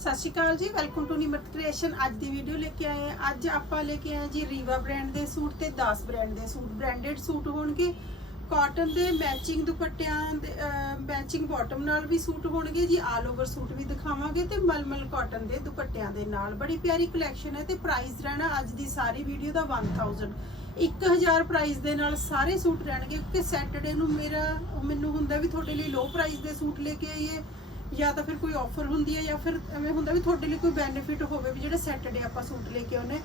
ਸਤਿ ਸ਼੍ਰੀ ਅਕਾਲ ਜੀ welcome to Nimrat creation ਅੱਜ ਦੀ ਵੀਡੀਓ ਲੈ ਕੇ ਆਏ ਹਾਂ। ਅੱਜ ਆਪਾਂ ਲੈ ਕੇ ਆਏ ਜੀ ਰੀਵਾ ਬ੍ਰਾਂਡ ਦੇ ਸੂਟ ਤੇ 10 ਬ੍ਰਾਂਡ ਦੇ ਸੂਟ। ਬ੍ਰਾਂਡਡ ਸੂਟ ਹੋਣਗੇ। ਕਾਟਨ ਦੇ ਮੈਚਿੰਗ ਦੁਪੱਟਿਆਂ ਦੇ ਮੈਚਿੰਗ ਬਾਟਮ ਨਾਲ ਵੀ ਸੂਟ ਹੋਣਗੇ ਜੀ। ਆਲ ਓਵਰ ਸੂਟ ਵੀ ਦਿਖਾਵਾਂਗੇ ਤੇ ਮਲਮਲ ਕਾਟਨ ਦੇ ਦੁਪੱਟਿਆਂ ਦੇ ਨਾਲ। ਬੜੀ ਪਿਆਰੀ ਕਲੈਕਸ਼ਨ ਹੈ ਤੇ ਪ੍ਰਾਈਸ ਰਹਿਣਾ ਅੱਜ ਦੀ ਸਾਰੀ ਵੀਡੀਓ ਦਾ 1000 1000 ਪ੍ਰਾਈਸ ਦੇ ਨਾਲ ਸਾਰੇ ਸੂਟ ਰਹਿਣਗੇ, ਕਿਉਂਕਿ ਸੈਟਰਡੇ ਨੂੰ ਮੇਰਾ ਮੈਨੂੰ ਹੁੰਦਾ ਵੀ ਤੁਹਾਡੇ ਲਈ ਲੋ ਪ੍ਰਾਈਸ ਦੇ ਸੂਟ ਲੈ ਕੇ ਆਈਏ। ਜਾਂ ਤਾਂ ਫਿਰ ਕੋਈ ਆਫਰ ਹੁੰਦੀ ਹੈ ਜਾਂ ਫਿਰ ਐਵੇਂ ਹੁੰਦਾ ਵੀ ਤੁਹਾਡੇ ਲਈ ਕੋਈ ਬੈਨੀਫਿਟ ਹੋਵੇ ਵੀ ਜਿਹੜਾ ਸੈਟਰਡੇ ਆਪਾਂ ਸੂਟ ਲੈ ਕੇ ਆਉਨੇ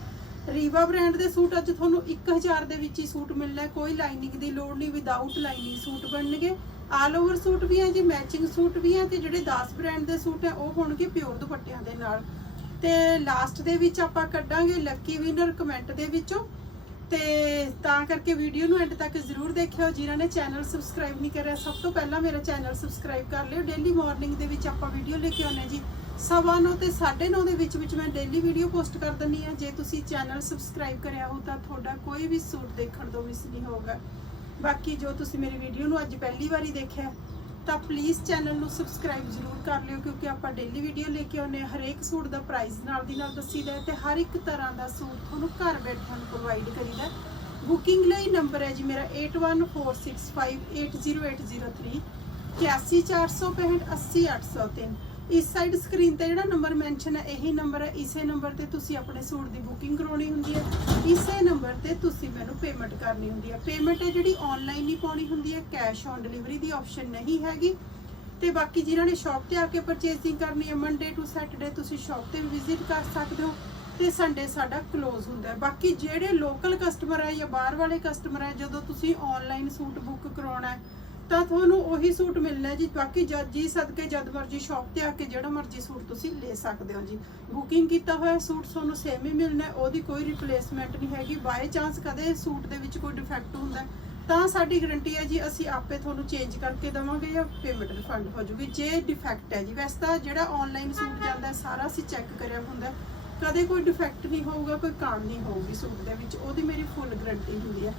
ਰੀਵਾ ਬ੍ਰਾਂਡ ਦੇ ਸੂਟ ਅੱਜ ਤੁਹਾਨੂੰ 1000 ਦੇ ਵਿੱਚ ਹੀ ਸੂਟ ਮਿਲਣਾ ਕੋਈ ਲਾਈਨਿੰਗ ਦੀ ਲੋੜ ਨਹੀਂ ਵਿਦਆਊਟ ਲਾਈਨਿੰਗ ਸੂਟ ਬਣਨਗੇ। ਆਲ ਓਵਰ ਸੂਟ ਵੀ ਹੈ ਜੀ ਮੈਚਿੰਗ ਸੂਟ ਵੀ ਹੈ ਤੇ ਜਿਹੜੇ 10 ਬ੍ਰਾਂਡ ਦੇ ਸੂਟ ਹੈ, ਉਹ ਹੋਣਗੇ ਪਿਓਰ ਦੁਪੱਟਿਆਂ ਦੇ ਨਾਲ। ਤੇ ਲਾਸਟ ਦੇ ਵਿੱਚ ਆਪਾਂ ਕੱਢਾਂਗੇ ਲੱਕੀ ਵਿਨਰ ਕਮੈਂਟ ਦੇ ਵਿੱਚੋਂ। ਤੇ ਤਾਂ ਕਰਕੇ ਵੀਡੀਓ ਨੂੰ ਐਂਡ ਤੱਕ ਜ਼ਰੂਰ ਦੇਖਿਓ। ਜਿਨ੍ਹਾਂ ਨੇ ਚੈਨਲ ਸਬਸਕ੍ਰਾਈਬ ਨਹੀਂ ਕਰਿਆ, ਸਭ ਤੋਂ ਪਹਿਲਾਂ ਮੇਰਾ ਚੈਨਲ ਸਬਸਕ੍ਰਾਈਬ ਕਰ ਲਿਓ। ਡੇਲੀ ਮਾਰਨਿੰਗ ਦੇ ਵਿੱਚ ਆਪਾਂ ਵੀਡੀਓ ਲੈ ਕੇ ਆਉਂਦੇ ਜੀ। ਸਵਾ ਨੌ ਤੇ 9:30 ਦੇ ਵਿੱਚ ਵਿੱਚ ਮੈਂ ਡੇਲੀ ਵੀਡੀਓ ਪੋਸਟ ਕਰ ਦਿੰਦੀ ਆ ਜੇ ਤੁਸੀਂ ਚੈਨਲ ਸਬਸਕ੍ਰਾਈਬ ਕਰਿਆ ਹੋ ਤਾਂ ਤੁਹਾਡਾ ਕੋਈ ਵੀ ਸੂਟ ਦੇਖਣ ਤੋਂ ਮਿਸ ਨਹੀਂ ਹੋਊਗਾ। ਬਾਕੀ ਜੋ ਤੁਸੀਂ ਮੇਰੀ ਵੀਡੀਓ ਨੂੰ ਅੱਜ ਪਹਿਲੀ ਵਾਰੀ ਦੇਖਿਆ ਤਾਂ ਪਲੀਜ਼ ਚੈਨਲ ਨੂੰ ਸਬਸਕ੍ਰਾਈਬ ਜ਼ਰੂਰ ਕਰ ਲਿਓ, ਕਿਉਂਕਿ ਆਪਾਂ ਡੇਲੀ ਵੀਡੀਓ ਲੈ ਕੇ ਆਉਂਦੇ ਹਾਂ, ਹਰੇਕ ਸੂਟ ਦਾ ਪ੍ਰਾਈਸ ਨਾਲ ਦੀ ਨਾਲ ਦੱਸੀਦਾ ਹੈ ਤੇ ਹਰ ਇੱਕ ਤਰ੍ਹਾਂ ਦਾ ਸੂਟ ਤੁਹਾਨੂੰ ਘਰ ਬੈਠਿਆਂ ਨੂੰ ਪ੍ਰੋਵਾਈਡ ਕਰੀਦਾ ਬੁਕਿੰਗ ਲਈ ਨੰਬਰ ਹੈ ਜੀ ਮੇਰਾ 8146580803 8146580803 ਇਸ ਸਾਈਡ ਸਕਰੀਨ ਤੇ ਜਿਹੜਾ ਨੰਬਰ ਮੈਂਸ਼ਨ ਹੈ, ਇਹੀ ਨੰਬਰ ਹੈ। ਇਸੇ ਨੰਬਰ ਤੇ ਤੁਸੀਂ ਆਪਣੇ ਸੂਟ ਦੀ ਬੁਕਿੰਗ ਕਰਾਉਣੀ ਹੁੰਦੀ ਹੈ। ਇਸੇ ਨੰਬਰ ਤੇ ਤੁਸੀਂ ਮੈਨੂੰ ਪੇਮੈਂਟ ਕਰਨੀ ਹੁੰਦੀ ਹੈ। ਪੇਮੈਂਟ ਹੈ ਜਿਹੜੀ ਆਨਲਾਈਨ ਹੀ ਪਾਉਣੀ ਹੁੰਦੀ ਹੈ। ਕੈਸ਼ ਔਨ ਡਿਲੀਵਰੀ ਦੀ ਆਪਸ਼ਨ ਨਹੀਂ ਹੈਗੀ। ਤੇ ਬਾਕੀ ਜਿਨ੍ਹਾਂ ਨੇ ਸ਼ਾਪ ਤੇ ਆ ਕੇ ਪਰਚੇਸਿੰਗ ਕਰਨੀ ਹੈ ਮੰਡੇ ਟੂ ਸੈਟਰਡੇ ਤੁਸੀਂ ਸ਼ਾਪ ਤੇ ਵਿਜ਼ਿਟ ਕਰ ਸਕਦੇ ਹੋ ਤੇ ਸੰਡੇ ਸਾਡਾ ਕਲੋਜ਼ ਹੁੰਦਾ ਹੈ। ਬਾਕੀ ਜਿਹੜੇ ਲੋਕਲ ਕਸਟਮਰ ਹੈ ਜਾਂ ਬਾਹਰ ਵਾਲੇ ਕਸਟਮਰ ਹੈ, ਜਦੋਂ ਤੁਸੀਂ ਆਨਲਾਈਨ ਸੂਟ ਬੁੱਕ ਕਰਾਉਣਾ ਹੈ ਤਾਂ ਤੁਹਾਨੂੰ ਉਹੀ ਸੂਟ ਮਿਲਣਾ ਜੀ, ਬਾਕੀ ਜਦ ਜੀ ਸਦਕੇ, ਜਦ ਮਰਜ਼ੀ ਸ਼ਾਪ ਤੇ ਆ ਕੇ ਜਿਹੜਾ ਮਰਜ਼ੀ ਸੂਟ ਤੁਸੀਂ ਲੈ ਸਕਦੇ ਹੋ ਜੀ। ਬੁਕਿੰਗ ਕੀਤਾ ਹੋਇਆ ਸੂਟ ਤੁਹਾਨੂੰ ਸੇਮ ਹੀ ਮਿਲਣਾ ਉਹਦੀ ਕੋਈ ਰਿਪਲੇਸਮੈਂਟ ਨਹੀਂ ਹੈਗੀ। ਬਾਏ ਚਾਂਸ ਕਦੇ ਸੂਟ ਦੇ ਵਿੱਚ ਕੋਈ ਡਿਫੈਕਟ ਹੁੰਦਾ ਤਾਂ ਸਾਡੀ ਗਾਰੰਟੀ ਹੈ ਜੀ, ਅਸੀਂ ਆਪੇ ਤੁਹਾਨੂੰ ਚੇਂਜ ਕਰਕੇ ਦੇਵਾਂਗੇ ਜਾਂ ਪੇਮੈਂਟ ਰਿਫੰਡ ਹੋ ਜੂਗੀ ਜੇ ਡਿਫੈਕਟ ਹੈ ਜੀ, ਵੈਸੇ ਤਾਂ ਜਿਹੜਾ ਆਨਲਾਈਨ ਸੂਟ ਜਾਂਦਾ ਸਾਰਾ ਅਸੀਂ ਚੈੱਕ ਕਰਿਆ ਹੁੰਦਾ ਕਦੇ ਕੋਈ ਡਿਫੈਕਟ ਨਹੀਂ ਹੋਊਗਾ, ਕੋਈ ਕਾਣ ਨਹੀਂ ਹੋਊਗੀ ਸੂਟ ਦੇ ਵਿੱਚ, ਉਹਦੀ ਮੇਰੀ ਫੁੱਲ ਗਾਰੰਟੀ ਹੁੰਦੀ ਹੈ।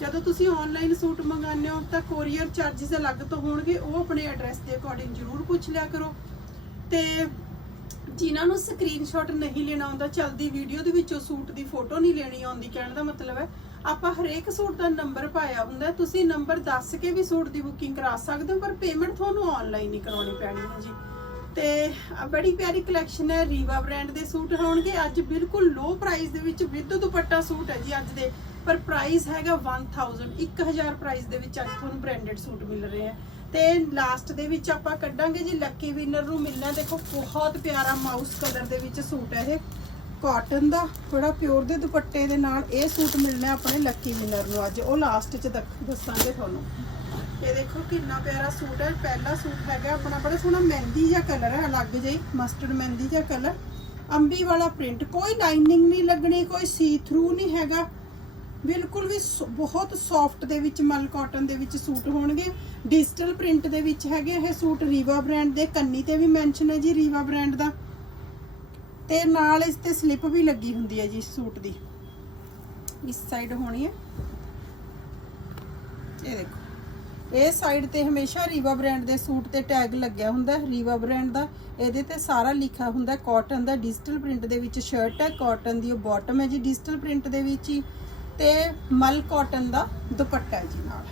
ਜਦੋਂ ਤੁਸੀਂ ਆਨਲਾਈਨ ਸੂਟ ਮੰਗਾਉਂਦੇ ਹੋ ਤਾਂ ਕੋਰੀਅਰ ਚਾਰजेस ਅਲੱਗ ਤੋਂ ਹੋਣਗੇ, ਉਹ ਆਪਣੇ ਐਡਰੈਸ ਦੇ ਅਕੋਰਡਿੰਗ ਜ਼ਰੂਰ ਪੁੱਛ ਲਿਆ ਕਰੋ। ਤੇ ਜਿਨ੍ਹਾਂ ਨੂੰ ਸਕਰੀਨਸ਼ਾਟ ਨਹੀਂ ਲੈਣਾ ਆਉਂਦਾ, ਚਲਦੀ ਵੀਡੀਓ ਦੇ ਵਿੱਚੋਂ ਸੂਟ ਦੀ ਫੋਟੋ ਨਹੀਂ ਲੈਣੀ ਆਉਂਦੀ, ਕਹਿਣ ਦਾ ਮਤਲਬ ਹੈ, ਆਪਾਂ ਹਰੇਕ ਸੂਟ ਦਾ ਨੰਬਰ ਪਾਇਆ ਹੁੰਦਾ ਤੁਸੀਂ ਨੰਬਰ ਦੱਸ ਕੇ ਵੀ ਸੂਟ ਦੀ ਬੁਕਿੰਗ ਕਰਾ ਸਕਦੇ ਹੋ, ਪਰ ਪੇਮੈਂਟ ਤੁਹਾਨੂੰ ਆਨਲਾਈਨ ਹੀ ਕਰਾਉਣੀ ਪੈਣੀ ਹੈ ਜੀ। ਤੇ ਬੜੀ ਪਿਆਰੀ ਕਲੈਕਸ਼ਨ ਹੈ ਰੀਵਾ ਬ੍ਰਾਂਡ ਦੇ ਸੂਟ ਹੋਣਗੇ, ਅੱਜ ਬਿਲਕੁਲ ਲੋ ਪ੍ਰਾਈਸ ਦੇ ਵਿੱਚ ਵਿਦ ਦੁਪੱਟਾ ਸੂਟ ਹੈ ਜੀ ਅੱਜ ਦੇ। ਪਰ ਪ੍ਰਾਈਸ ਹੈਗਾ 1000 1000 ਪ੍ਰਾਈਸ ਦੇ ਵਿੱਚ ਅੱਜ ਤੁਹਾਨੂੰ ਬ੍ਰਾਂਡਡ ਸੂਟ ਮਿਲ ਰਹੇ ਆ। ਤੇ ਲਾਸਟ ਦੇ ਵਿੱਚ ਆਪਾਂ ਕੱਢਾਂਗੇ ਜੀ ਲੱਕੀ ਵਿਨਰ ਨੂੰ ਮਿਲਣਾ ਦੇਖੋ, ਬਹੁਤ ਪਿਆਰਾ ਮਾਊਸ ਕਲਰ ਦੇ ਵਿੱਚ ਸੂਟ ਹੈ ਇਹ। ਕਾਟਨ ਦਾ, ਬੜਾ ਪਿਓਰ ਦੇ ਦੁਪੱਟੇ ਦੇ ਨਾਲ ਇਹ ਸੂਟ ਮਿਲਣਾ ਆਪਣੇ ਲੱਕੀ ਵਿਨਰ ਨੂੰ ਅੱਜ। ਉਹ ਲਾਸਟ 'ਚ ਦੱਸਾਂਗੇ ਤੁਹਾਨੂੰ। ਇਹ ਦੇਖੋ ਕਿੰਨਾ ਪਿਆਰਾ ਸੂਟ ਹੈ। ਪਹਿਲਾ ਸੂਟ ਹੈਗਾ ਆਪਣਾ, ਬੜਾ ਸੋਹਣਾ ਮਹਿੰਦੀ ਜਿਹਾ ਕਲਰ ਹੈ, ਅਲੱਗ ਜਿਹੀ ਮਸਟਰਡ ਮਹਿੰਦੀ ਜਿਹਾ ਕਲਰ ਅੰਬੀ ਵਾਲਾ ਪ੍ਰਿੰਟ ਕੋਈ ਲਾਈਨਿੰਗ ਨਹੀਂ ਲੱਗਣੀ, ਕੋਈ ਸੀ ਥਰੂ ਨਹੀਂ ਹੈਗਾ। ਬਿਲਕੁਲ ਵੀ ਸ- ਬਹੁਤ ਸੌਫਟ ਦੇ ਵਿੱਚ ਮਲ ਕਾਟਨ ਦੇ ਵਿੱਚ ਸੂਟ ਹੋਣਗੇ। ਡਿਜੀਟਲ ਪ੍ਰਿੰਟ ਦੇ ਵਿੱਚ ਹੈਗੇ ਇਹ ਸੂਟ ਰੀਵਾ ਬ੍ਰਾਂਡ ਦੇ। ਕੰਨੀ ਤੇ ਵੀ ਮੈਂਸ਼ਨ ਹੈ ਜੀ ਰੀਵਾ ਬ੍ਰਾਂਡ ਦਾ। ਤੇ ਨਾਲ ਇਸ ਤੇ ਸਲਿੱਪ ਵੀ ਲੱਗੀ ਹੁੰਦੀ ਹੈ ਜੀ ਸੂਟ ਦੀ। ਇਸ ਸਾਈਡ ਹੋਣੀ ਹੈ। ਇਹ ਦੇਖੋ। ਇਹ ਸਾਈਡ ਤੇ ਹਮੇਸ਼ਾ ਰੀਵਾ ਬ੍ਰਾਂਡ ਦੇ ਸੂਟ ਤੇ ਟੈਗ ਲੱਗਿਆ ਹੁੰਦਾ ਹੈ ਰੀਵਾ ਬ੍ਰਾਂਡ ਦਾ। ਇਹਦੇ ਤੇ ਸਾਰਾ ਲਿਖਿਆ ਹੁੰਦਾ ਕਾਟਨ ਦਾ। ਡਿਜੀਟਲ ਪ੍ਰਿੰਟ ਦੇ ਵਿੱਚ ਸ਼ਰਟ ਹੈ ਕਾਟਨ ਦੀ ਉਹ ਬਾਟਮ ਹੈ ਜੀ। ਡਿਜੀਟਲ ਪ੍ਰਿੰਟ ਦੇ ਵਿੱਚ ਹੀ ਤੇ ਮਲ ਕਾਟਨ ਦਾ ਦੁਪੱਟਾ ਜੀ ਨਾਲ।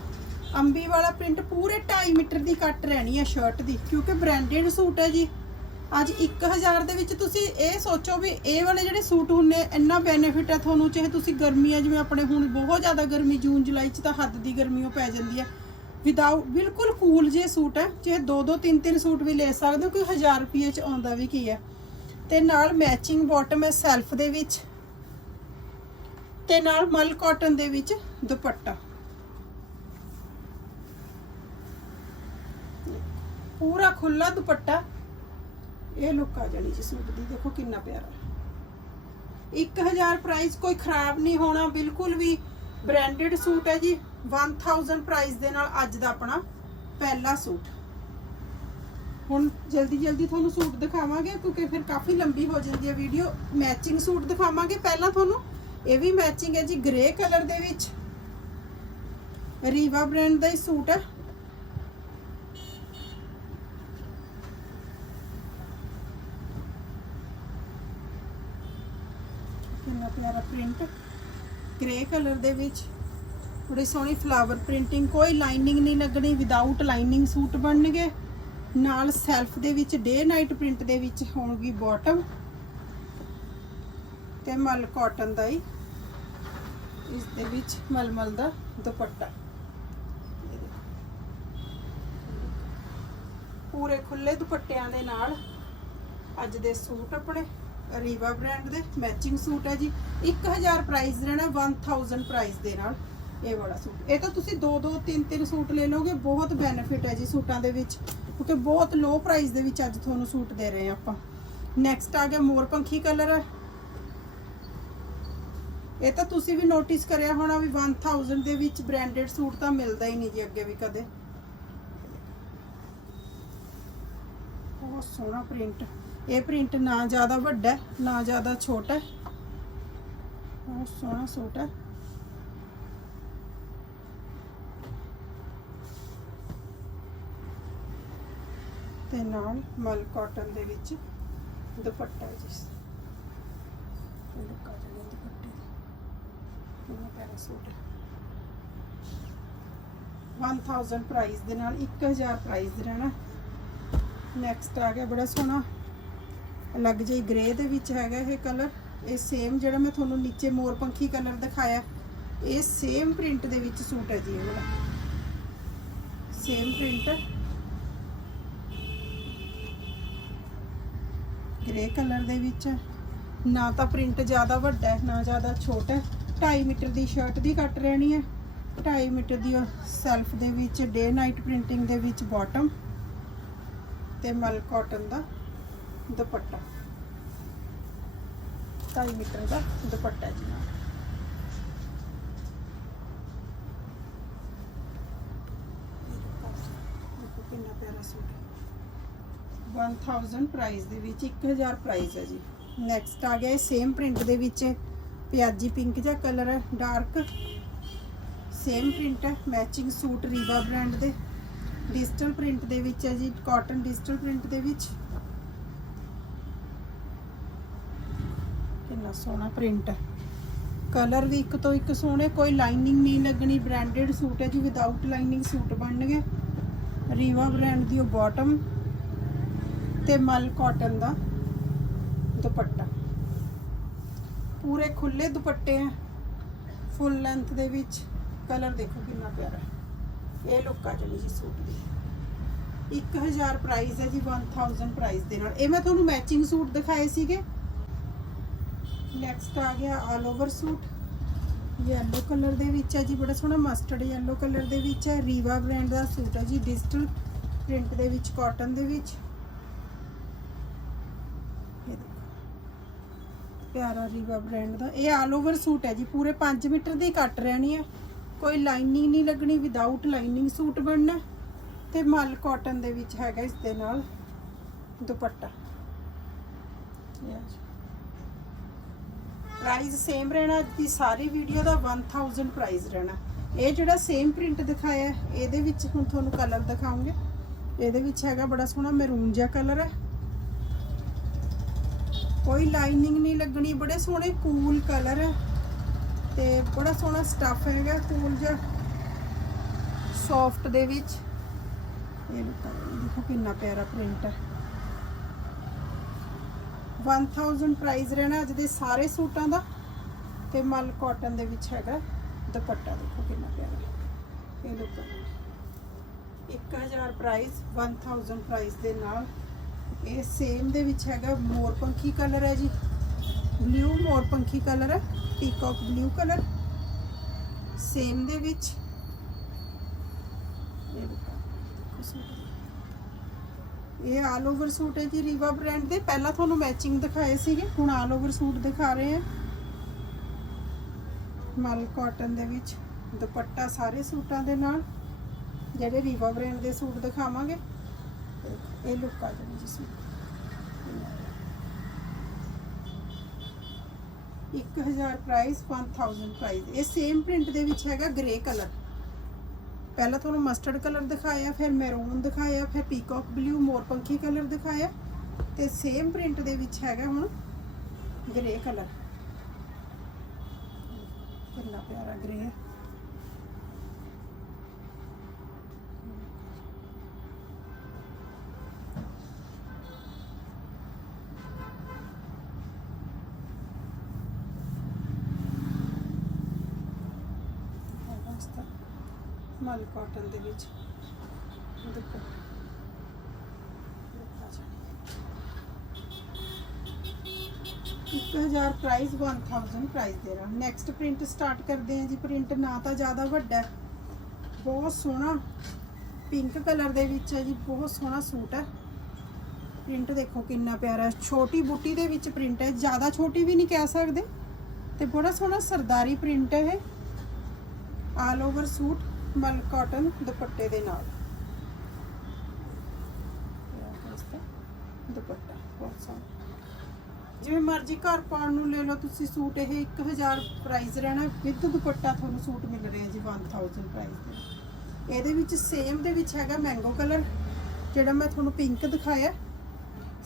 ਅੰਬੀ ਵਾਲਾ ਪ੍ਰਿੰਟ ਪੂਰੇ 2.5 ਮੀਟਰ ਦੀ ਕੱਟ ਰਹਿਣੀ ਹੈ ਸ਼ਰਟ ਦੀ, ਕਿਉਂਕਿ ਬ੍ਰਾਂਡਡ ਸੂਟ ਹੈ ਜੀ। ਅੱਜ 1000 ਦੇ ਵਿੱਚ ਤੁਸੀਂ ਇਹ ਸੋਚੋ ਵੀ ਇਹ ਵਾਲੇ ਜਿਹੜੇ ਸੂਟ ਹੁੰਨੇ, ਇੰਨਾ ਬੈਨੀਫਿਟ ਹੈ ਤੁਹਾਨੂੰ, ਚਾਹੇ ਤੁਸੀਂ ਗਰਮੀ ਗਰਮੀਆਂ ਜਿਵੇਂ ਆਪਣੇ ਹੁਣ ਬਹੁਤ ਜ਼ਿਆਦਾ ਗਰਮੀ, ਜੂਨ, ਜੁਲਾਈ ਚ ਤਾਂ ਹੱਦ ਦੀ ਗਰਮੀ ਉਹ ਪੈ ਜਾਂਦੀ ਹੈ ਵਿਦਆਊਟ ਬਿਲਕੁਲ ਕੂਲ ਜੇ ਸੂਟ ਹੈ, ਚਾਹੇ ਦੋ ਦੋ, ਤਿੰਨ ਤਿੰਨ ਸੂਟ ਵੀ ਲੈ ਸਕਦੇ ਹੋ, ਕੋਈ 1000 ਰੁਪਏ ਚ ਆਉਂਦਾ ਵੀ ਕੀ ਹੈ। ਤੇ ਨਾਲ ਮੈਚਿੰਗ ਬਾਟਮ ਹੈ ਸੈਲਫ ਦੇ ਵਿੱਚ। ਤੇ ਨਾਲ ਮਲ ਕਾਟਨ ਦੇ ਵਿੱਚ ਦੁਪੱਟਾ। ਪੂਰਾ ਖੁੱਲਾ ਦੁਪੱਟਾ। ਇਹ ਲੁੱਕ ਆ ਜਾਣੀ ਜੀ ਸੂਟ ਦੀ, ਦੇਖੋ ਕਿੰਨਾ ਪਿਆਰਾ। 1000 ਪ੍ਰਾਈਸ ਕੋਈ ਖਰਾਬ ਨਹੀਂ ਹੋਣਾ, ਬਿਲਕੁਲ ਵੀ ਬ੍ਰਾਂਡਡ ਸੂਟ ਹੈ ਜੀ। 1000 ਪ੍ਰਾਈਸ ਦੇ ਨਾਲ ਅੱਜ ਦਾ ਆਪਣਾ ਪਹਿਲਾ ਸੂਟ। ਹੁਣ ਜਲਦੀ ਜਲਦੀ ਤੁਹਾਨੂੰ ਸੂਟ ਦਿਖਾਵਾਂਗੇ, ਕਿਉਂਕਿ ਫਿਰ ਕਾਫੀ ਲੰਬੀ ਹੋ ਜਾਂਦੀ ਹੈ ਵੀਡੀਓ ਮੈਚਿੰਗ ਸੂਟ ਦਿਖਾਵਾਂਗੇ ਪਹਿਲਾਂ ਤੁਹਾਨੂੰ। ਇਹ ਵੀ ਮੈਚਿੰਗ ਹੈ ਜੀ ਗ੍ਰੇ ਕਲਰ ਦੇ ਵਿੱਚ। ਰੀਵਾ ਬ੍ਰਾਂਡ ਦਾ ਹੀ ਸੂਟ ਹੈ ਕਿੰਨਾ ਪਿਆਰਾ ਪ੍ਰਿੰਟ ਗ੍ਰੇ ਕਲਰ ਦੇ ਵਿੱਚ। ਬੜੀ ਸੋਹਣੀ ਫਲਾਵਰ ਪ੍ਰਿੰਟਿੰਗ ਕੋਈ ਲਾਈਨਿੰਗ ਨਹੀਂ ਲੱਗਣੀ ਵਿਦਆਊਟ ਲਾਈਨਿੰਗ ਸੂਟ ਬਣਨਗੇ। ਨਾਲ ਸੈਲਫ ਦੇ ਵਿੱਚ ਡੇ ਨਾਈਟ ਪ੍ਰਿੰਟ ਦੇ ਵਿੱਚ ਹੋਣਗੀ ਬਾਟਮ ਤੇ ਮਲ ਕਾਟਨ ਦਾ ਹੀ। ਇਸ ਦੇ ਵਿੱਚ ਮਲਮਲ ਦਾ ਦੁਪੱਟਾ। ਪੂਰੇ ਖੁੱਲੇ ਦੁਪੱਟਿਆਂ ਦੇ ਨਾਲ ਅੱਜ ਦੇ ਸੂਟ ਆਪਣੇ ਰੀਵਾ ਬ੍ਰਾਂਡ ਦੇ ਮੈਚਿੰਗ ਸੂਟ ਹੈ ਜੀ। 1000 ਪ੍ਰਾਈਸ ਰਹਿਣਾ 1000 ਪ੍ਰਾਈਸ ਦੇ ਨਾਲ ਇਹ ਵਾਲਾ ਸੂਟ। ਇਹ ਤਾਂ ਤੁਸੀਂ ਦੋ ਦੋ, ਤਿੰਨ ਤਿੰਨ ਸੂਟ ਲੈ ਲਓਗੇ, ਬਹੁਤ ਬੈਨੀਫਿਟ ਹੈ ਜੀ ਸੂਟਾਂ ਦੇ ਵਿੱਚ। ਕਿਉਂਕਿ ਬਹੁਤ ਲੋ ਪ੍ਰਾਈਸ ਦੇ ਵਿੱਚ ਅੱਜ ਤੁਹਾਨੂੰ ਸੂਟ ਦੇ ਰਹੇ ਹਾਂ ਆਪਾਂ। ਨੈਕਸਟ ਆ ਗਿਆ ਮੋਰਪੰਖੀ ਕਲਰ ਹੈ। ਇਹ ਤਾਂ ਤੁਸੀਂ ਵੀ ਨੋਟਿਸ ਕਰਿਆ ਹੋਣਾ ਵੀ 1000 ਦੇ ਵਿੱਚ ਬ੍ਰਾਂਡਡ ਸੂਟ ਤਾਂ ਮਿਲਦਾ ਹੀ ਨਹੀਂ ਜੀ ਅੱਗੇ ਵੀ ਕਦੇ। ਬਹੁਤ ਸੋਹਣਾ ਪ੍ਰਿੰਟ ਇਹ ਪ੍ਰਿੰਟ ਨਾ ਜ਼ਿਆਦਾ ਵੱਡਾ ਨਾ ਜ਼ਿਆਦਾ ਛੋਟਾ ਬਹੁਤ ਸੋਹਣਾ ਸੂਟ ਹੈ। ਤੇ ਨਾਲ ਮਲ ਕਾਟਨ ਦੇ ਵਿੱਚ ਦੁਪੱਟਾ ਹੈ ਜੀ ਇਹ ਦੁਪੱਟੇ ਕਿੰਨਾ ਪਿਆਰਾ ਸੂਟ? ਹੈ 1000 ਪ੍ਰਾਈਸ ਦੇ ਨਾਲ 1000 ਪ੍ਰਾਈਸ ਦੇ ਰਹਿਣਾ ਨੈਕਸਟ ਆ ਗਿਆ, ਬੜਾ ਸੋਹਣਾ। ਅਲੱਗ ਜਿਹੀ ਗ੍ਰੇ ਦੇ ਵਿੱਚ ਹੈਗਾ ਇਹ ਕਲਰ ਇਹ ਸੇਮ ਜਿਹੜਾ ਮੈਂ ਤੁਹਾਨੂੰ ਨੀਚੇ ਮੋਰ ਪੰਖੀ ਕਲਰ ਦਿਖਾਇਆ, ਇਹ ਸੇਮ ਪ੍ਰਿੰਟ ਦੇ ਵਿੱਚ ਸੂਟ ਹੈ ਜੀ ਇਹ ਵਾਲਾ। ਸੇਮ ਪ੍ਰਿੰਟ ਗ੍ਰੇ ਕਲਰ ਦੇ ਵਿੱਚ। ਨਾ ਤਾਂ ਪ੍ਰਿੰਟ ਜ਼ਿਆਦਾ ਵੱਡਾ ਹੈ, ਨਾ ਜ਼ਿਆਦਾ ਛੋਟਾ ਹੈ। 2.5 ਮੀਟਰ ਦੀ ਸ਼ਰਟ ਦੀ ਕੱਟ ਰਹਿਣੀ ਹੈ 2.5 ਮੀਟਰ ਦੀ ਸੈਲਫ ਦੇ ਵਿੱਚ ਡੇ ਨਾਈਟ ਪ੍ਰਿੰਟਿੰਗ ਦੇ ਵਿੱਚ ਬਾਟਮ ਤੇ ਮਲ ਕਾਟਨ ਦਾ ਦੁਪੱਟਾ। 2.5 ਮੀਟਰ ਦਾ ਦੁਪੱਟਾ ਜੀ। ਨਾਲ ਦੇਖੋ ਕਿੰਨਾ ਪਿਆਰਾ ਸੂਟ 1000 ਪ੍ਰਾਈਸ ਦੇ ਵਿੱਚ 1000 ਪ੍ਰਾਈਸ ਹੈ ਜੀ। ਨੈਕਸਟ ਆ ਗਿਆ ਸੇਮ ਪ੍ਰਿੰਟ ਦੇ ਵਿੱਚ ਪਿਆਜੀ ਪਿੰਕ ਜਿਹਾ ਕਲਰ ਹੈ ਡਾਰਕ ਸੇਮ ਪ੍ਰਿੰਟ ਹੈ ਮੈਚਿੰਗ ਸੂਟ ਰੀਵਾ ਬ੍ਰਾਂਡ ਦੇ। ਡਿਜੀਟਲ ਪ੍ਰਿੰਟ ਦੇ ਵਿੱਚ ਹੈ ਜੀ ਕਾਟਨ ਡਿਜੀਟਲ ਪ੍ਰਿੰਟ ਦੇ ਵਿੱਚ। ਕਿੰਨਾ ਸੋਹਣਾ ਪ੍ਰਿੰਟ ਹੈ। ਕਲਰ ਵੀ ਇੱਕ ਤੋਂ ਇੱਕ ਸੋਹਣੇ, ਕੋਈ ਲਾਈਨਿੰਗ ਨਹੀਂ ਲੱਗਣੀ ਬ੍ਰਾਂਡਡ ਸੂਟ ਹੈ ਜੀ ਵਿਦਆਊਟ ਲਾਈਨਿੰਗ ਸੂਟ ਬਣਨਗੇ। ਰੀਵਾ ਬ੍ਰਾਂਡ ਦੀ ਉਹ ਬਾਟਮ ਤੇ ਮਲ ਕਾਟਨ ਦਾ ਦੁਪੱਟਾ। ਪੂਰੇ ਖੁੱਲੇ ਦੁਪੱਟੇ ਆ। ਫੁੱਲ ਲੈਂਥ ਦੇ ਵਿੱਚ ਕਲਰ ਦੇਖੋ ਕਿੰਨਾ ਪਿਆਰਾ। ਇਹ ਲੁੱਕ ਆ ਜਾਣੀ ਜੀ ਸੂਟ ਦੀ। 1000 ਪ੍ਰਾਈਸ ਹੈ ਜੀ 1000 ਪ੍ਰਾਈਸ ਦੇ ਨਾਲ। ਇਹ ਮੈਂ ਤੁਹਾਨੂੰ ਮੈਚਿੰਗ ਸੂਟ ਦਿਖਾਏ ਸੀਗੇ। ਨੈਕਸਟ ਆ ਗਿਆ all over suit. Yellow colour ਦੇ ਵਿੱਚ ਹੈ ਜੀ, ਬੜਾ ਸੋਹਣਾ ਮਸਟਰਡ ਯੈਲੋ ਕਲਰ ਦੇ ਵਿੱਚ ਹੈ। ਰੀਵਾ ਬ੍ਰਾਂਡ ਦਾ ਸੂਟ ਹੈ ਜੀ ਡਿਜੀਟਲ ਪ੍ਰਿੰਟ ਦੇ ਵਿੱਚ ਕਾਟਨ ਦੇ ਵਿੱਚ ਇਹ ਦੇਖੋ ਪਿਆਰਾ ਰੀਵਾ ਬ੍ਰਾਂਡ ਦਾ। ਇਹ ਆਲ ਓਵਰ ਸੂਟ ਹੈ ਜੀ, ਪੂਰੇ 5 ਮੀਟਰ ਦੀ ਕੱਟ ਰਹਿਣੀ ਹੈ ਕੋਈ ਲਾਈਨਿੰਗ ਨਹੀਂ ਲੱਗਣੀ ਵਿਦਆਊਟ ਲਾਈਨਿੰਗ ਸੂਟ ਬਣਨਾ। ਹੈ। ਤੇ ਮਲ ਕਾਟਨ ਦੇ ਵਿੱਚ ਹੈਗਾ ਇਸ ਦੇ ਨਾਲ ਦੁਪੱਟਾ। ਪ੍ਰਾਈਸ ਸੇਮ ਰਹਿਣਾ ਦੀ ਸਾਰੀ ਵੀਡੀਓ ਦਾ 1000 ਪ੍ਰਾਈਸ ਰਹਿਣਾ। ਇਹ ਜਿਹੜਾ ਸੇਮ ਪ੍ਰਿੰਟ ਦਿਖਾਇਆ, ਇਹਦੇ ਵਿੱਚ ਹੁਣ ਤੁਹਾਨੂੰ ਕਲਰ ਦਿਖਾਉਂਗੇ। ਇਹਦੇ ਵਿੱਚ ਹੈਗਾ ਬੜਾ ਸੋਹਣਾ ਮੈਰੂਨ ਜਿਹਾ ਕਲਰ ਹੈ। ਕੋਈ ਲਾਈਨਿੰਗ ਨਹੀਂ ਲੱਗਣੀ, ਬੜੇ ਸੋਹਣੇ ਕੂਲ ਕਲਰ ਹੈ ਤੇ ਬੜਾ ਸੋਹਣਾ ਸਟੱਫ ਹੈਗਾ ਕੂਲ ਜਿਹਾ ਸੌਫਟ ਦੇ ਵਿੱਚ। ਇਹ ਲੁੱਕ ਦੇਖੋ ਕਿੰਨਾ ਪਿਆਰਾ ਪ੍ਰਿੰਟ ਹੈ 1000 ਪ੍ਰਾਈਸ ਰਹਿਣਾ ਅੱਜ ਦੇ ਸਾਰੇ ਸੂਟਾਂ ਦਾ। ਤੇ ਮਲ ਕਾਟਨ ਦੇ ਵਿੱਚ ਹੈਗਾ ਦੁਪੱਟਾ, ਦੇਖੋ ਕਿੰਨਾ ਪਿਆਰਾ। ਇਹ ਲੁੱਕ 1000 ਪ੍ਰਾਈਸ 1000 ਪ੍ਰਾਈਸ ਦੇ ਨਾਲ। ਇਹ ਸੇਮ ਦੇ ਵਿੱਚ ਹੈਗਾ ਮੋਰ ਪੰਖੀ ਕਲਰ ਹੈ ਜੀ। ਬਲੂ ਮੋਰ ਪੰਖੀ ਕਲਰ ਹੈ ਪੀਕਾਕ ਬਲੂ ਕਲਰ ਸੇਮ ਦੇ ਵਿੱਚ ਇਹ ਆਲ ਓਵਰ ਸੂਟ ਹੈ ਜੀ ਰੀਵਾ ਬ੍ਰਾਂਡ ਦੇ। ਪਹਿਲਾਂ ਤੁਹਾਨੂੰ ਮੈਚਿੰਗ ਦਿਖਾਏ ਸੀਗੇ, ਹੁਣ ਆਲ ਓਵਰ ਸੂਟ ਦਿਖਾ ਰਹੇ ਹਾਂ। ਮਲ ਕਾਟਨ ਦੇ ਵਿੱਚ ਦੁਪੱਟਾ ਸਾਰੇ ਸੂਟਾਂ ਦੇ ਨਾਲ, ਜਿਹੜੇ ਰੀਵਾ ਬ੍ਰਾਂਡ ਦੇ ਸੂਟ ਦਿਖਾਵਾਂਗੇ। ਇਹ ਲੁੱਕ ਆ 1000 ਪ੍ਰਾਈਸ 1000 ਪ੍ਰਾਈਸ ਇਹ ਸੇਮ ਪ੍ਰਿੰਟ ਦੇ ਵਿੱਚ ਹੈਗਾ ਗ੍ਰੇ ਕਲਰ ਪਹਿਲਾਂ ਤੁਹਾਨੂੰ ਮਸਟਰਡ ਕਲਰ ਦਿਖਾਇਆ, ਫਿਰ ਮੈਰੂਨ ਦਿਖਾਇਆ, ਫਿਰ ਪੀਕਾਕ ਬਲੂ ਮੋਰਪੰਖੀ ਕਲਰ ਦਿਖਾਇਆ। ਤੇ ਸੇਮ ਪ੍ਰਿੰਟ ਦੇ ਵਿੱਚ ਹੈਗਾ ਹੁਣ ਗ੍ਰੇ ਕਲਰ ਕਿੰਨਾ ਪਿਆਰਾ ਗ੍ਰੇ ਹੈ। ਮਲ ਕਾਟਨ ਦੇ ਵਿੱਚ। ਦੇਖੋ। ਦੇਖਾ ਜਾਣੀ 1000 ਪ੍ਰਾਈਸ 1000 ਪ੍ਰਾਈਸ ਦੇ ਰਹਾ। ਨੈਕਸਟ ਪ੍ਰਿੰਟ ਸਟਾਰਟ ਕਰਦੇ ਹਾਂ ਜੀ। ਪ੍ਰਿੰਟ ਨਾ ਤਾਂ ਜ਼ਿਆਦਾ ਵੱਡਾ ਬਹੁਤ ਸੋਹਣਾ ਪਿੰਕ ਕਲਰ ਦੇ ਵਿੱਚ ਹੈ ਜੀ। ਬਹੁਤ ਸੋਹਣਾ ਸੂਟ ਹੈ। ਪ੍ਰਿੰਟ ਦੇਖੋ ਕਿੰਨਾ ਪਿਆਰਾ ਛੋਟੀ ਬੁੱਟੀ ਦੇ ਵਿੱਚ ਪ੍ਰਿੰਟ ਹੈ। ਜ਼ਿਆਦਾ ਛੋਟੀ ਵੀ ਨਹੀਂ ਕਹਿ ਸਕਦੇ। ਤੇ ਬੜਾ ਸੋਹਣਾ ਸਰਦਾਰੀ ਪ੍ਰਿੰਟ ਹੈ ਇਹ। All over suit. ਮਲ ਕਾਟਨ ਦੁਪੱਟੇ ਦੇ ਨਾਲ। ਦੁਪੱਟਾ, ਬਹੁਤ ਸੋਹਣਾ। ਜਿਵੇਂ ਮਰਜ਼ੀ ਘਰ ਪਾਉਣ ਨੂੰ ਲੈ ਲਓ, ਤੁਸੀਂ ਸੂਟ ਇਹ 1000 ਪ੍ਰਾਈਸ ਰਹਿਣਾ, ਵਿਦ ਦੁਪੱਟਾ ਤੁਹਾਨੂੰ ਸੂਟ ਮਿਲ ਰਿਹਾ ਜੀ 1000 ਪ੍ਰਾਈਸ ਦੇ। ਇਹਦੇ ਵਿੱਚ ਸੇਮ ਦੇ ਵਿੱਚ ਹੈਗਾ ਮੈਂਗੋ ਕਲਰ ਜਿਹੜਾ ਮੈਂ ਤੁਹਾਨੂੰ ਪਿੰਕ ਦਿਖਾਇਆ।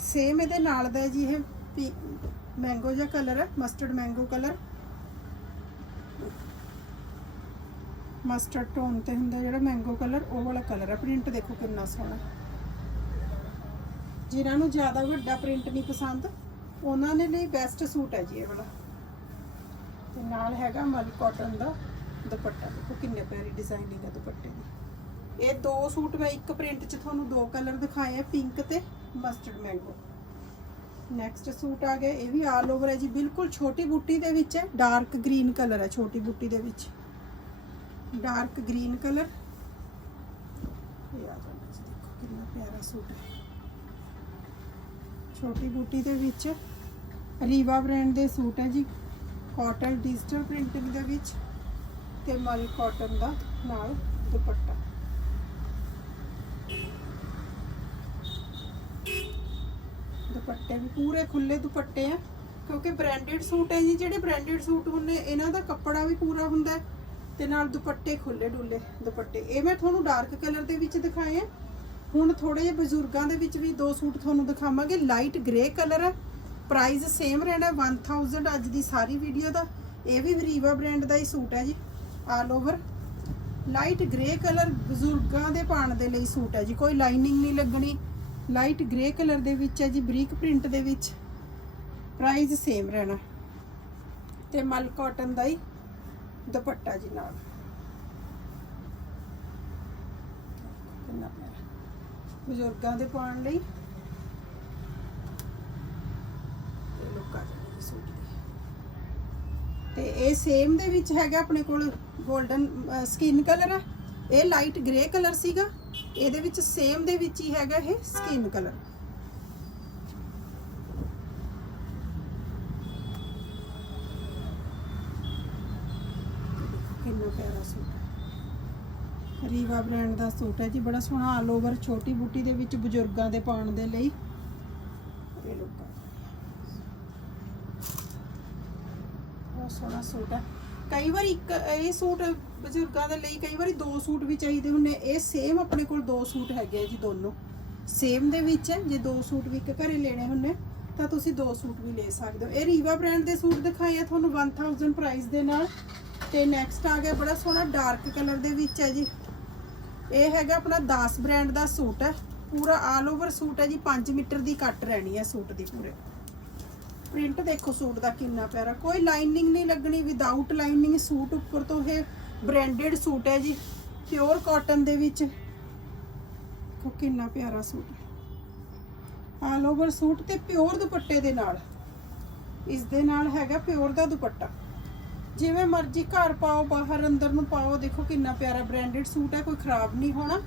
ਸੇਮ ਇਹਦੇ ਨਾਲ ਦਾ ਜੀ, ਇਹ ਮੈਂਗੋ ਜਿਹਾ ਕਲਰ ਹੈ mustard mango colour mustard tone ਤੇ ਹੁੰਦਾ ਜਿਹੜਾ ਮੈਂਗੋ ਕਲਰ ਉਹ ਵਾਲਾ ਕਲਰ ਹੈ। ਪ੍ਰਿੰਟ ਦੇਖੋ ਕਿੰਨਾ ਸੋਹਣਾ। ਜਿਨ੍ਹਾਂ ਨੂੰ ਜ਼ਿਆਦਾ ਵੱਡਾ ਪ੍ਰਿੰਟ ਨਹੀਂ ਪਸੰਦ, ਉਹਨਾਂ ਦੇ ਲਈ ਬੈਸਟ ਸੂਟ ਹੈ ਜੀ ਇਹ ਵਾਲਾ। ਤੇ ਨਾਲ ਹੈਗਾ ਮਲ ਕਾਟਨ ਦਾ ਦੁਪੱਟਾ। ਦੇਖੋ ਕਿੰਨੇ ਪਿਆਰੀ ਡਿਜ਼ਾਈਨਿੰਗ ਹੈ ਦੁਪੱਟੇ ਦੀ। ਇਹ ਦੋ ਸੂਟ ਮੈਂ ਇੱਕ ਪ੍ਰਿੰਟ 'ਚ ਤੁਹਾਨੂੰ ਦੋ ਕਲਰ ਦਿਖਾਏ ਆ ਪਿੰਕ ਤੇ ਮਸਟਰਡ ਮੈਂਗੋ ਨੈਕਸਟ ਸੂਟ ਆ ਗਿਆ, ਇਹ ਵੀ ਆਲ ਓਵਰ ਹੈ ਜੀ। ਬਿਲਕੁਲ ਛੋਟੀ ਬੂਟੀ ਦੇ ਵਿੱਚ ਹੈ ਡਾਰਕ ਗ੍ਰੀਨ ਕਲਰ ਹੈ, ਛੋਟੀ ਬੂਟੀ ਦੇ ਵਿੱਚ। Dark green colour. ਇਹ ਆ ਜਾਂਦਾ ਜੀ, ਦੇਖੋ ਕਿੰਨਾ ਪਿਆਰਾ ਸੂਟ ਹੈ। ਛੋਟੀ ਬੂਟੀ ਦੇ ਵਿੱਚ ਰੀਵਾ ਬ੍ਰਾਂਡ ਦੇ ਸੂਟ ਹੈ ਜੀ। ਕਾਟਨ ਡਿਜੀਟਲ ਪ੍ਰਿੰਟਿੰਗ ਦੇ ਵਿੱਚ ਤੇ ਮਲ ਕਾਟਨ ਦਾ ਨਾਲ ਦੁਪੱਟਾ। ਦੁਪੱਟੇ ਵੀ ਪੂਰੇ ਖੁੱਲੇ ਦੁਪੱਟੇ ਆ, ਕਿਉਂਕਿ ਬ੍ਰਾਂਡਡ ਸੂਟ ਹੈ ਜੀ, ਜਿਹੜੇ ਬ੍ਰਾਂਡਡ ਸੂਟ ਹੁੰਦੇ, ਇਹਨਾਂ ਦਾ ਕੱਪੜਾ ਵੀ ਪੂਰਾ ਹੁੰਦਾ ਹੈ। ਤੇ ਨਾਲ ਦੁਪੱਟੇ ਖੁੱਲੇ ਡੁੱਲੇ ਦੁਪੱਟੇ। ਇਹ ਮੈਂ ਤੁਹਾਨੂੰ ਡਾਰਕ ਕਲਰ ਦੇ ਵਿੱਚ ਦਿਖਾਏ ਆ। ਹੁਣ ਥੋੜੇ ਜਿਹੇ ਬਜ਼ੁਰਗਾਂ ਦੇ ਵਿੱਚ ਵੀ ਦੋ ਸੂਟ ਤੁਹਾਨੂੰ ਦਿਖਾਵਾਂਗੇ। ਲਾਈਟ ਗ੍ਰੇ ਕਲਰ ਹੈ ਪ੍ਰਾਈਸ ਸੇਮ ਰਹਿਣਾ 1000 ਅੱਜ ਦੀ ਸਾਰੀ ਵੀਡੀਓ ਦਾ। ਇਹ ਵੀ ਵਰੀਵਾ ਬ੍ਰਾਂਡ ਦਾ ਹੀ ਸੂਟ ਹੈ ਜੀ all over light grey colour ਬਜ਼ੁਰਗਾਂ ਦੇ ਪਾਣ ਦੇ ਲਈ ਸੂਟ ਹੈ ਜੀ। ਕੋਈ ਲਾਈਨਿੰਗ ਨਹੀਂ ਲੱਗਣੀ। ਲਾਈਟ ਗ੍ਰੇ ਕਲਰ ਦੇ ਵਿੱਚ ਹੈ ਜੀ, ਬਰੀਕ ਪ੍ਰਿੰਟ ਦੇ ਵਿੱਚ। ਪ੍ਰਾਈਸ ਸੇਮ ਰਹਿਣਾ। ਤੇ ਮਲ ਕਾਟਨ ਦਾ ਹੀ ਦੁਪੱਟਾ ਜੀ ਨਾਲ। ਕਿੰਨਾ ਪਿਆਰਾ। ਬਜ਼ੁਰਗਾਂ ਦੇ ਪਾਉਣ ਲਈ। ਇਹ ਲੋਕਾਂ ਦੇ ਸੂਟ ਤੇ ਇਹ ਸੇਮ ਦੇ ਵਿੱਚ ਹੈਗਾ ਆਪਣੇ ਕੋਲ 골ਡਨ ਸਕਿਨ ਕਲਰ ਹੈ ਇਹ ਲਾਈਟ ਗ੍ਰੇ ਕਲਰ ਸੀਗਾ। ਇਹਦੇ ਵਿੱਚ ਸੇਮ ਦੇ ਵਿੱਚ ਹੀ ਹੈਗਾ ਇਹ ਸਕਿਨ ਕਲਰ ਕਿੰਨਾ ਪਿਆਰਾ ਸੂਟ ਰੀਵਾ ਬ੍ਰਾਂਡ ਦਾ ਸੂਟ ਹੈ ਜੀ, ਬੜਾ ਸੋਹਣਾ ਆਲ ਓਵਰ ਛੋਟੀ ਬੁੱਟੀ ਦੇ ਵਿੱਚ ਬਜ਼ੁਰਗਾਂ ਦੇ ਪਾਉਣ ਦੇ ਲਈ। ਇਹ ਲੋਕਾਂ ਬਹੁਤ ਸੋਹਣਾ ਸੂਟ ਹੈ। ਕਈ ਵਾਰ ਇੱਕ ਇਹ ਸੂਟ ਬਜ਼ੁਰਗਾਂ ਦੇ ਲਈ ਕਈ ਵਾਰੀ ਦੋ ਸੂਟ ਵੀ ਚਾਹੀਦੇ ਹੁੰਦੇ ਇਹ ਸੇਮ ਆਪਣੇ ਕੋਲ ਦੋ ਸੂਟ ਹੈਗੇ ਆ ਜੀ ਦੋਨੋਂ। ਸੇਮ ਦੇ ਵਿੱਚ ਜੇ ਦੋ ਸੂਟ ਵੀ ਇੱਕ ਘਰੇ ਲੈਣੇ ਹੁੰਦੇ ਤਾਂ ਤੁਸੀਂ ਦੋ ਸੂਟ ਵੀ ਲੈ ਸਕਦੇ ਹੋ। ਇਹ ਰੀਵਾ ਬ੍ਰਾਂਡ ਦੇ ਸੂਟ ਦਿਖਾਏ ਆ ਤੁਹਾਨੂੰ 1000 ਪ੍ਰਾਈਸ ਦੇ ਨਾਲ। ਤੇ ਨੈਕਸਟ ਆ ਗਿਆ ਬੜਾ ਸੋਹਣਾ ਡਾਰਕ ਕਲਰ ਦੇ ਵਿੱਚ ਹੈ ਜੀ। ਇਹ ਹੈਗਾ ਆਪਣਾ 10 ਬ੍ਰਾਂਡ ਦਾ ਸੂਟ ਹੈ। ਪੂਰਾ ਆਲ ਓਵਰ ਸੂਟ ਹੈ ਜੀ 5 ਮੀਟਰ ਦੀ ਕੱਟ ਰਹਿਣੀ ਹੈ ਸੂਟ ਦੀ ਪੂਰੇ। ਪ੍ਰਿੰਟ ਦੇਖੋ ਸੂਟ ਦਾ ਕਿੰਨਾ ਪਿਆਰਾ। ਕੋਈ ਲਾਈਨਿੰਗ ਨਹੀਂ ਲੱਗਣੀ ਵਿਦਆਊਟ ਲਾਈਨਿੰਗ ਸੂਟ ਉੱਪਰ ਤੋਂ ਇਹ ਬ੍ਰਾਂਡਡ ਸੂਟ ਹੈ ਜੀ ਪਿਓਰ ਕਾਟਨ ਦੇ ਵਿੱਚ। ਦੇਖੋ ਕਿੰਨਾ ਪਿਆਰਾ ਸੂਟ। ਆਲ ਓਵਰ ਸੂਟ ਤੇ ਪਿਓਰ ਦੁਪੱਟੇ ਦੇ ਨਾਲ। ਇਸ ਦੇ ਨਾਲ ਹੈਗਾ ਪਿਓਰ ਦਾ ਦੁਪੱਟਾ। ਜਿਵੇਂ ਮਰਜ਼ੀ ਘਰ ਪਾਓ, ਬਾਹਰ ਅੰਦਰ ਨੂੰ ਪਾਓ, ਦੇਖੋ ਕਿੰਨਾ ਪਿਆਰਾ ਬ੍ਰਾਂਡਡ ਸੂਟ ਹੈ, ਕੋਈ ਖਰਾਬ ਨਹੀਂ ਹੋਣਾ।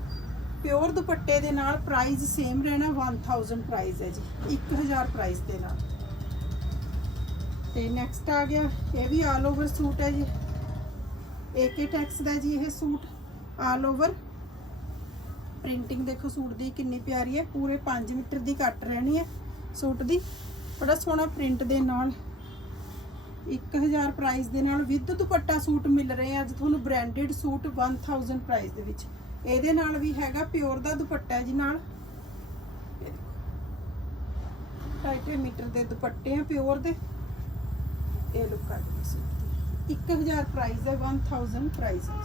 ਪਿਓਰ ਦੁਪੱਟੇ ਦੇ ਨਾਲ ਪ੍ਰਾਈਸ ਸੇਮ ਰਹਿਣਾ 1000 ਪ੍ਰਾਈਸ ਹੈ ਜੀ 1000 ਪ੍ਰਾਈਸ ਦੇ ਨਾਲ। ਤੇ ਨੈਕਸਟ ਆ ਗਿਆ, ਇਹ ਵੀ ਆਲ ਓਵਰ ਸੂਟ ਹੈ ਜੀ। ਏਕੇ ਟੈਕਸ ਦਾ ਜੀ ਇਹ ਸੂਟ ਆਲ ਓਵਰ ਪ੍ਰਿੰਟਿੰਗ ਦੇਖੋ ਸੂਟ ਦੀ ਕਿੰਨੀ ਪਿਆਰੀ ਹੈ, ਪੂਰੇ 5 ਮੀਟਰ ਦੀ ਕੱਟ ਰਹਿਣੀ ਹੈ ਸੂਟ ਦੀ। ਬੜਾ ਸੋਹਣਾ ਪ੍ਰਿੰਟ ਦੇ ਨਾਲ 1000 ਪ੍ਰਾਈਸ ਦੇ ਨਾਲ ਵਿਦ ਦੁਪੱਟਾ ਸੂਟ ਮਿਲ ਰਹੇ ਆ। ਅੱਜ ਤੁਹਾਨੂੰ ਬ੍ਰਾਂਡਡ ਸੂਟ 1000 ਪ੍ਰਾਈਸ ਦੇ ਵਿੱਚ। ਇਹਦੇ ਨਾਲ ਵੀ ਹੈਗਾ ਪਿਓਰ ਦਾ ਦੁਪੱਟਾ ਜੀ ਨਾਲ। ਇਹ ਦੇਖੋ। ਢਾਈ ਢਾਈ ਮੀਟਰ ਦੇ ਦੁਪੱਟੇ ਆ ਪਿਓਰ ਦੇ। ਇਹ ਲੁੱਕ ਆ ਗਈ ਸੂਟ ਦੀ 1000 ਪ੍ਰਾਈਸ ਹੈ 1000 ਪ੍ਰਾਈਸ ਹੈ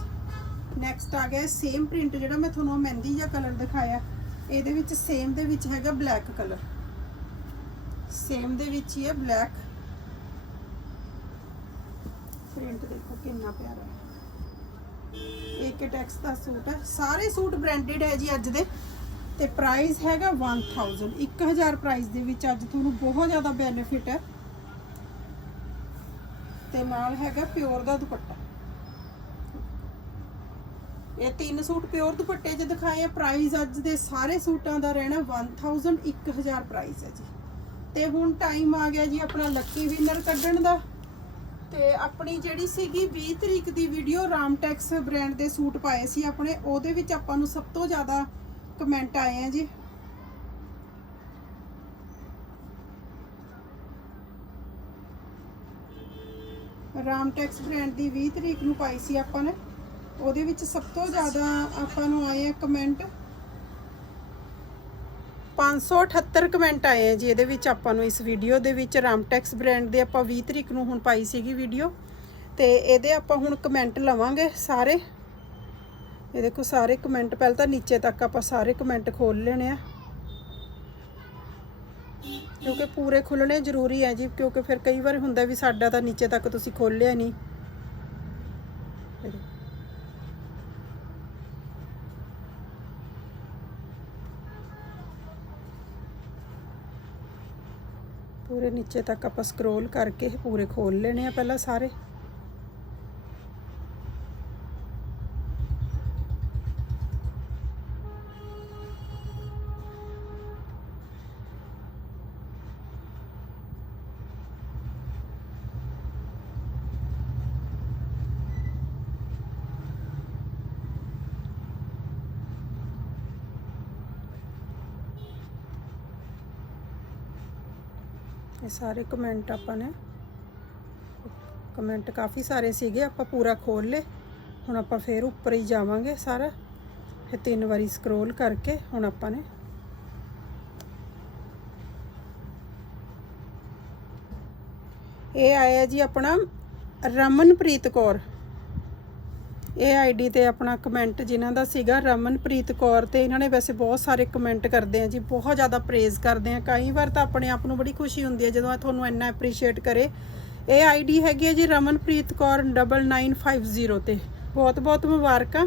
ਨੈਕਸਟ ਆ ਗਿਆ ਸੇਮ ਪ੍ਰਿੰਟ ਜਿਹੜਾ ਮੈਂ ਤੁਹਾਨੂੰ ਮਹਿੰਦੀ ਜਿਹਾ ਕਲਰ ਦਿਖਾਇਆ। ਇਹਦੇ ਵਿੱਚ ਸੇਮ ਦੇ ਵਿੱਚ ਹੈਗਾ ਬਲੈਕ ਕਲਰ ਸੇਮ ਦੇ ਵਿੱਚ ਹੀ ਹੈ ਬਲੈਕ ਪ੍ਰਿੰਟ ਦੇਖੋ ਕਿੰਨਾ ਪਿਆਰਾ ਹੈ। ਏਕੇ ਟੈਕਸ ਦਾ ਸੂਟ ਹੈ। ਸਾਰੇ ਸੂਟ ਬ੍ਰਾਂਡਡ ਹੈ ਜੀ ਅੱਜ ਦੇ। ਤੇ ਪ੍ਰਾਈਸ ਹੈਗਾ 1000 1000 ਪ੍ਰਾਈਸ ਦੇ ਵਿੱਚ ਅੱਜ ਤੁਹਾਨੂੰ ਬਹੁਤ ਜ਼ਿਆਦਾ ਬੈਨੀਫਿਟ ਹੈ। ਤੇ ਨਾਲ ਹੈਗਾ ਪਿਓਰ ਦਾ ਦੁਪੱਟਾ। ਇਹ ਤਿੰਨ ਸੂਟ ਪਿਓਰ ਦੁਪੱਟੇ 'ਚ ਦਿਖਾਏ ਆ। ਪ੍ਰਾਈਸ ਅੱਜ ਦੇ ਸਾਰੇ ਸੂਟਾਂ ਦਾ ਰਹਿਣਾ 1000 1000 ਪ੍ਰਾਈਸ ਹੈ ਜੀ। ਤੇ ਹੁਣ ਟਾਈਮ ਆ ਗਿਆ ਜੀ ਆਪਣਾ ਲੱਕੀ ਵਿਨਰ ਕੱਢਣ ਦਾ। ਤੇ ਆਪਣੀ ਜਿਹੜੀ ਸੀਗੀ 20 ਤਰੀਕ ਦੀ ਵੀਡੀਓ ਰਾਮਟੈਕਸ ਬ੍ਰਾਂਡ ਦੇ ਸੂਟ ਪਾਏ ਸੀ ਆਪਣੇ, ਉਹਦੇ ਵਿੱਚ ਆਪਾਂ ਨੂੰ ਸਭ ਤੋਂ ਜ਼ਿਆਦਾ ਕਮੈਂਟ ਆਏ ਆ ਜੀ। ਰਾਮਟੈਕਸ ਬ੍ਰਾਂਡ ਦੀ 20 ਤਰੀਕ ਨੂੰ ਪਾਈ ਸੀ ਆਪਾਂ ਨੇ, ਉਹਦੇ ਵਿੱਚ ਸਭ ਤੋਂ ਜ਼ਿਆਦਾ ਆਪਾਂ ਨੂੰ ਆਏ ਆ ਕਮੈਂਟ 578 ਕਮੈਂਟ ਆਏ ਆ ਜੀ, ਇਹਦੇ ਵਿੱਚ ਆਪਾਂ ਨੂੰ ਇਸ ਵੀਡੀਓ ਦੇ ਵਿੱਚ ਰਾਮਟੈਕਸ ਬ੍ਰਾਂਡ ਦੇ ਆਪਾਂ 20 ਤਰੀਕ ਨੂੰ ਹੁਣ ਪਾਈ ਸੀਗੀ ਵੀਡੀਓ। ਤੇ ਇਹਦੇ ਆਪਾਂ ਹੁਣ ਕਮੈਂਟ ਲਵਾਂਗੇ ਸਾਰੇ। ਇਹ ਦੇਖੋ ਸਾਰੇ ਕਮੈਂਟ, ਪਹਿਲਾਂ ਤਾਂ ਨੀਚੇ ਤੱਕ ਆਪਾਂ ਸਾਰੇ ਕਮੈਂਟ ਖੋਲ ਲੈਣੇ ਆ। ਕਿਉਂਕਿ ਪੂਰੇ ਖੁੱਲਣੇ ਜ਼ਰੂਰੀ ਹੈ ਜੀ, ਕਿਉਂਕਿ ਫਿਰ ਕਈ ਵਾਰ ਹੁੰਦਾ ਵੀ ਸਾਡਾ ਤਾਂ ਨੀਚੇ ਤੱਕ ਤੁਸੀਂ ਖੋਲਿਆ ਨਹੀਂ। ਪੂਰੇ ਨੀਚੇ ਤੱਕ ਆਪਾਂ ਸਕਰੋਲ ਕਰਕੇ ਪੂਰੇ ਖੋਲ ਲੈਣੇ ਆ ਪਹਿਲਾਂ ਸਾਰੇ। ਸਾਰੇ ਕਮੈਂਟ ਆਪਾਂ ਨੇ। ਕਮੈਂਟ ਕਾਫੀ ਸਾਰੇ ਸੀਗੇ, ਆਪਾਂ ਪੂਰਾ ਖੋਲ ਲੇ ਹੁਣ ਆਪਾਂ ਫੇਰ ਉੱਪਰ ਹੀ ਜਾਵਾਂਗੇ ਸਾਰਾ। ਫਿਰ ਤਿੰਨ ਵਾਰੀ ਸਕਰੋਲ ਕਰਕੇ ਹੁਣ ਆਪਾਂ ਨੇ ਇਹ ਆਇਆ ਜੀ ਆਪਣਾ ਰਮਨਪ੍ਰੀਤ ਕੌਰ। ਇਹ ਆਈਡੀ ਤੇ ਆਪਣਾ ਕਮੈਂਟ ਜਿਨ੍ਹਾਂ ਦਾ ਸੀਗਾ ਰਮਨਪ੍ਰੀਤ ਕੌਰ ਤੇ ਇਹਨਾਂ ਨੇ ਵੈਸੇ ਬਹੁਤ ਸਾਰੇ ਕਮੈਂਟ ਕਰਦੇ ਆ ਜੀ, ਬਹੁਤ ਜ਼ਿਆਦਾ ਪ੍ਰੇਜ਼ ਕਰਦੇ ਆ। ਕਈ ਵਾਰ ਤਾਂ ਆਪਣੇ ਆਪ ਨੂੰ ਬੜੀ ਖੁਸ਼ੀ ਹੁੰਦੀ ਹੈ ਜਦੋਂ ਇਹ ਤੁਹਾਨੂੰ ਇੰਨਾ ਐਪਰੀਸ਼ੀਏਟ ਕਰੇ। ਇਹ ਆਈਡੀ ਹੈਗੀ ਹੈ ਜੀ ਰਮਨਪ੍ਰੀਤ ਕੌਰ 9950 ਤੇ। ਬਹੁਤ ਬਹੁਤ ਮੁਬਾਰਕਾਂ।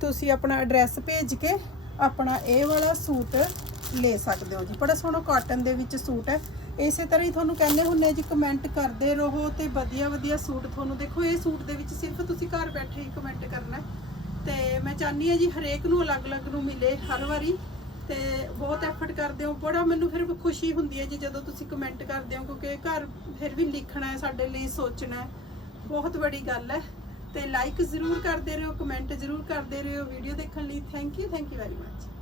ਤੁਸੀਂ ਆਪਣਾ ਐਡਰੈਸ ਭੇਜ ਕੇ ਆਪਣਾ ਇਹ ਵਾਲਾ ਸੂਟ ਲੈ ਸਕਦੇ ਹੋ ਜੀ। ਬੜਾ ਸੋਹਣਾ ਕਾਟਨ ਦੇ ਵਿੱਚ ਸੂਟ ਹੈ। ਇਸੇ ਤਰ੍ਹਾਂ ਹੀ ਤੁਹਾਨੂੰ ਕਹਿੰਦੇ ਹੁੰਨੇ ਜੀ ਕਮੈਂਟ ਕਰਦੇ ਰਹੋ ਤੇ ਵਧੀਆ ਵਧੀਆ ਸੂਟ ਤੁਹਾਨੂੰ ਦੇਖੋ, ਇਹ ਸੂਟ ਦੇ ਵਿੱਚ ਸਿਰਫ ਤੁਸੀਂ ਘਰ ਬੈਠੇ ਹੀ ਕਮੈਂਟ ਕਰਨਾ ਹੈ। ਤੇ ਮੈਂ ਚਾਹਨੀ ਹਾਂ ਜੀ, ਹਰੇਕ ਨੂੰ ਅਲੱਗ-ਅਲੱਗ ਨੂੰ ਮਿਲੇ ਹਰ ਵਾਰੀ। ਤੇ ਬਹੁਤ ਐਫਰਟ ਕਰਦੇ ਹੋ। ਬੜਾ ਮੈਨੂੰ ਫਿਰ ਖੁਸ਼ੀ ਹੁੰਦੀ ਹੈ ਜੀ, ਜਦੋਂ ਤੁਸੀਂ ਕਮੈਂਟ ਕਰਦੇ ਹੋ, ਕਿਉਂਕਿ ਘਰ ਫਿਰ ਵੀ ਲਿਖਣਾ ਹੈ, ਸਾਡੇ ਲਈ ਸੋਚਣਾ ਹੈ। ਬਹੁਤ ਵੱਡੀ ਗੱਲ ਹੈ। ਤੇ ਲਾਈਕ ਜ਼ਰੂਰ ਕਰਦੇ ਰਹੋ ਕਮੈਂਟ ਜ਼ਰੂਰ ਕਰਦੇ ਰਹੋ। ਵੀਡੀਓ ਦੇਖਣ ਲਈ thank you thank you very much